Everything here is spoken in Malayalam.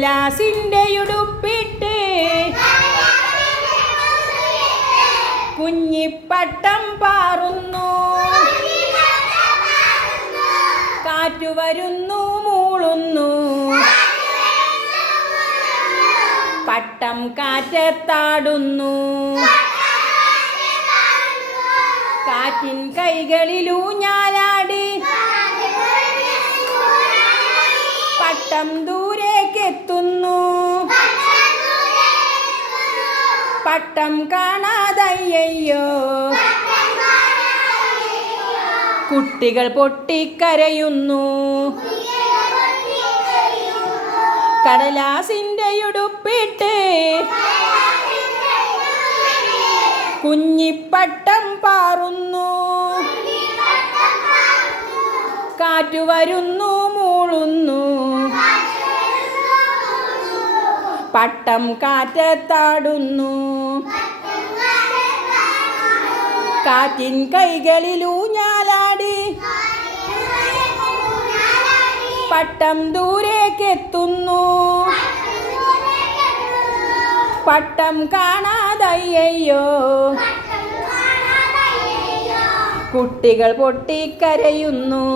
കടലാസിൻ്റെ ഉടുപ്പിട്ട് കുഞ്ഞിപ്പട്ടം പാറുന്നു. കാറ്റു വരുന്നു മൂളുന്നു. പട്ടം കാറ്റത്താടുന്നു. കാറ്റിൻ കൈകളിലൂഞ്ഞാലാടി പട്ടം ദൂരേക്കെത്തുന്നു. പട്ടം കാണാതയ്യോ. കുട്ടികൾ പൊട്ടിക്കരയുന്നു. കടലാസിൻ്റെ ഉടുപ്പിട്ട് കുഞ്ഞിപ്പട്ടം പാറുന്നു. കാറ്റു വരുന്നു മൂളുന്നു. പട്ടം കാറ്റത്താടുന്നു. കാറ്റിൻ കൈകളിലൂഞ്ഞാലാടി പട്ടം ദൂരേക്കെത്തുന്നു. പട്ടം കാണാതയ്യോ. കുട്ടികൾ പൊട്ടിക്കരയുന്നു.